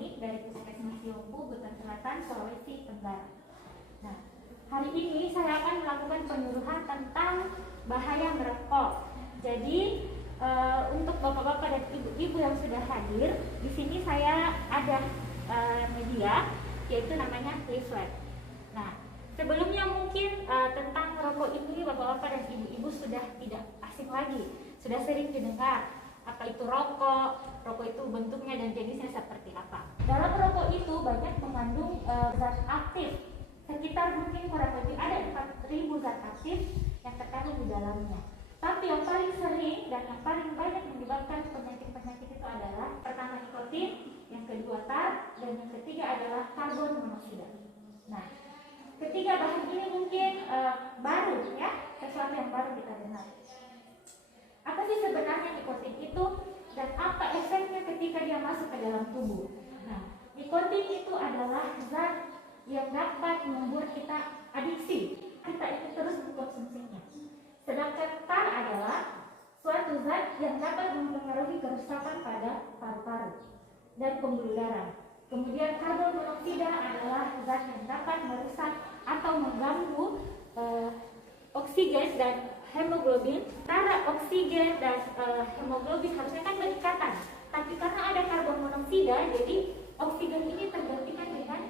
Ani dari Puskesmas Yompu, Buton Selatan, Sulawesi Tenggara. Nah, hari ini saya akan melakukan penyuluhan tentang bahaya merokok. Jadi untuk bapak-bapak dan ibu-ibu yang sudah hadir, di sini saya ada media, yaitu namanya leaflet. Nah, sebelumnya mungkin tentang rokok ini bapak-bapak dan ibu-ibu sudah tidak asing lagi, sudah sering didengar. Apa itu rokok itu bentuknya dan jenisnya seperti apa. Dalam rokok itu banyak mengandung zat aktif, sekitar mungkin kurang lebih ada 4.000 zat aktif yang terkandung di dalamnya. Tapi yang paling sering dan yang paling banyak menyebabkan penyakit-penyakit itu adalah pertama nikotin, yang kedua tar, dan yang ketiga adalah karbon monoksida. Nah, ketiga bahan ini mungkin baru ya, sesuatu yang baru kita dengar. Apa sih sebenarnya nikotin itu dan apa efeknya ketika dia masuk ke dalam tubuh? Nah, nikotin itu adalah zat yang dapat membuat kita adiksi, kita ingin terus mengkonsumsinya. Sedangkan tar adalah suatu zat yang dapat mempengaruhi kerusakan pada paru-paru dan pembuluh darah. Kemudian karbon monoksida adalah zat yang dapat merusak atau mengganggu oksigen dan hemoglobin. Antara oksigen dan hemoglobin harusnya kan berikatan, tapi karena ada karbon monoksida, jadi oksigen ini tergantikan dengan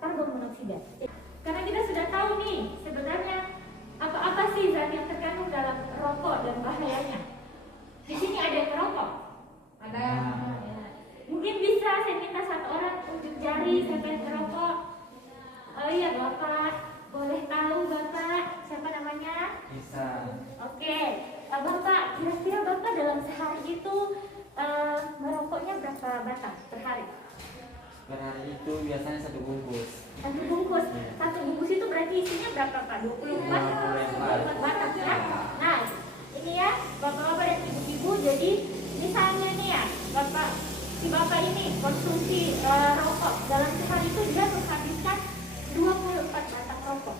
karbon monoksida. Karena kita sudah tahu nih sebenarnya apa sih zat yang terkandung dalam rokok dan bahayanya. Di sini ada yang merokok? Ada. Mungkin bisa saya minta satu orang unjuk jari siapa yang merokok. Oh iya Bapak, boleh tahu Bapak siapa namanya? Bisa. Oke, Bapak, kira-kira Bapak dalam sehari itu merokoknya berapa batang per hari? Per hari itu biasanya satu bungkus. Satu bungkus? Ya. Satu bungkus itu berarti isinya berapa Pak? 24 batang ya? Nah, ini ya Bapak-bapak dan ibu-ibu, jadi misalnya nih ya si Bapak ini konsumsi rokok dalam sehari itu dia menghabiskan 24 batang rokok.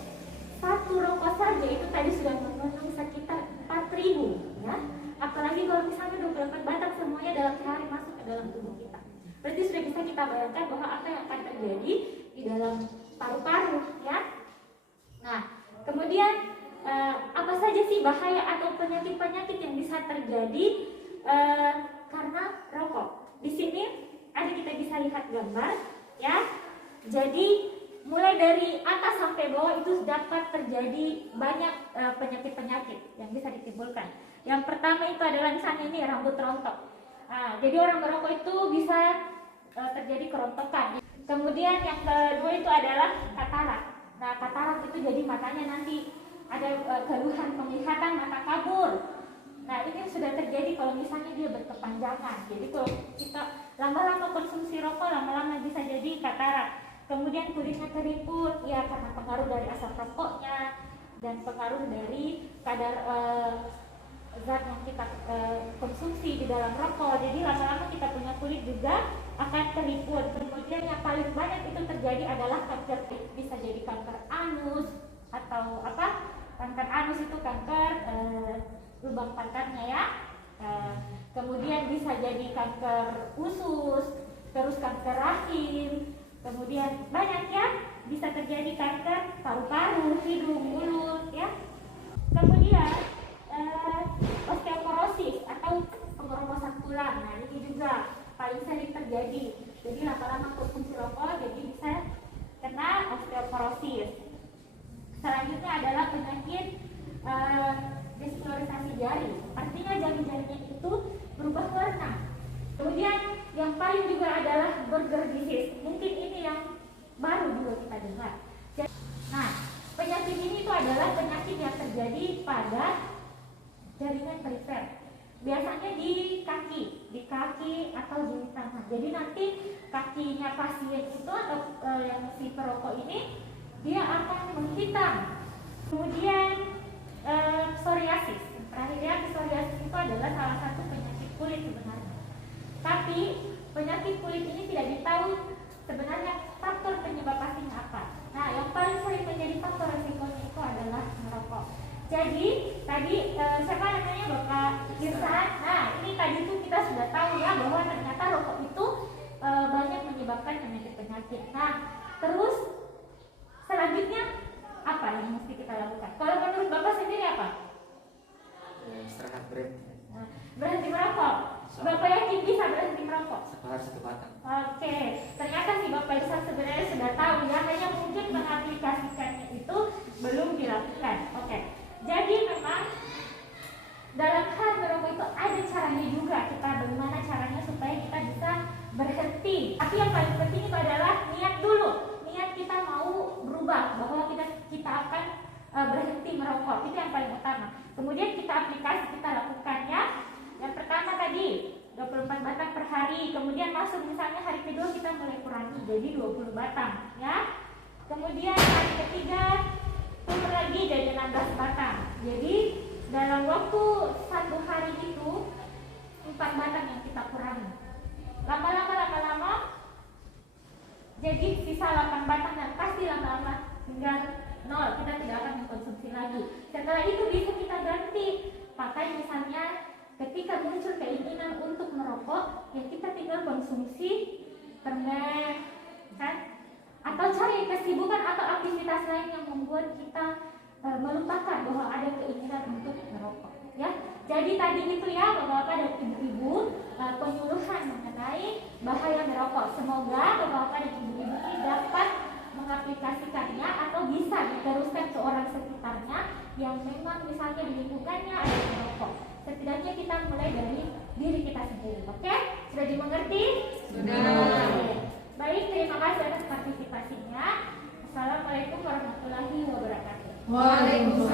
Satu rokok saja itu tadi sudah mengandung sekitar 4.000 ya. Apalagi kalau misalnya 24 batang semuanya dalam sehari masuk ke dalam tubuh kita. Berarti sudah bisa kita bayangkan bahwa apa yang akan terjadi di dalam paru-paru ya. Nah, kemudian apa saja sih bahaya atau penyakit-penyakit yang bisa terjadi karena rokok? Di sini kita bisa lihat gambar ya. Jadi mulai dari atas sampai bawah itu dapat terjadi banyak penyakit-penyakit yang bisa ditimbulkan. Yang pertama itu adalah misalnya ini rambut rontok. Nah, jadi orang merokok itu bisa terjadi kerontokan. Kemudian yang kedua itu adalah katarak. Nah, katarak itu jadi matanya nanti ada keluhan penglihatan, mata kabur. Nah, ini sudah terjadi kalau misalnya dia berkepanjangan. Jadi kalau kita lama-lama konsumsi rokok, lama-lama bisa jadi katarak. Kemudian kulitnya keriput, ya karena pengaruh dari asap rokoknya dan pengaruh dari kadar zat yang kita konsumsi di dalam rokok. Jadi lama-lama kita punya kulit juga akan keriput. Kemudian yang paling banyak itu terjadi adalah kanker, bisa jadi kanker anus atau apa? Kanker anus itu kanker lubang pantatnya ya. Kemudian bisa jadi kanker usus, terus kanker rahim. Kemudian banyak ya, bisa terjadi kanker paru-paru, hidung, mulut ya. Kemudian osteoporosis atau pengeroposan tulang. Nah, ini juga paling sering terjadi. Jadi lama-lama konsumsi rokok jadi bisa kena osteoporosis. Selanjutnya adalah penyakit discolorisasi jari. Artinya jari-jarinya itu berubah warna. Kemudian yang paling juga adalah burger disease. Mungkin ini yang baru juga kita dengar. Nah, penyakit ini itu adalah penyakit yang terjadi pada jaringan perifer. Biasanya di kaki atau di tangan. Jadi nanti kakinya pasien itu atau yang si perokok ini dia akan menghitam. Kemudian psoriasis. Terakhir ya, psoriasis itu adalah salah satu penyakit kulit sebenarnya. Tapi penyakit kulit ini tidak ditahu sebenarnya faktor penyebab pastinya apa. Nah, yang paling sering menjadi faktor resikonya itu adalah merokok. Jadi tadi siapa namanya Bapak Irsan. Nah, ini tadi itu kita sudah tahu ya bahwa ternyata rokok itu banyak Oke, ternyata si Bapak Isan sebenarnya sudah tahu ya, hanya mungkin mengaplikasikannya itu belum dilakukan. Oke, jadi memang dalam hal merokok itu ada caranya juga. Kita bagaimana caranya supaya kita bisa berhenti. Tapi yang paling penting itu adalah niat dulu. Niat kita mau berubah bahwa kita akan berhenti merokok. Itu yang paling utama. Kemudian kita aplikasi, kita lakukannya. Yang pertama tadi 24 batang per hari. Kemudian masuk misalnya hari kedua kita mulai kurangi jadi 20 batang ya. Kemudian hari ketiga turun lagi jadi 16 batang. Jadi dalam waktu 1 hari itu 4 batang yang kita kurangi. Lama-lama jadi sisa 8 batang dan pasti lama-lama tinggal 0. Kita tidak akan mengkonsumsi lagi. Setelah itu bisa kita ganti. Pakai misalnya ketika muncul keinginan untuk merokok, ya kita tinggal konsumsi permen, kan? Atau cari kesibukan atau aktivitas lain yang membuat kita melupakan bahwa ada keinginan untuk merokok. Ya, jadi tadi itu ya bapak-bapak dan ibu-ibu penyuluhan mengenai bahaya merokok. Semoga bapak-bapak dan ibu-ibu ini dapat mengaplikasikannya atau bisa diteruskan ke orang sekitarnya yang memang misalnya di lingkungannya ada yang merokok. Setidaknya kita mulai dari diri kita sendiri. Oke? Sudah dimengerti? Sudah. Baik, terima kasih atas partisipasinya. Assalamualaikum warahmatullahi wabarakatuh. Waalaikumsalam.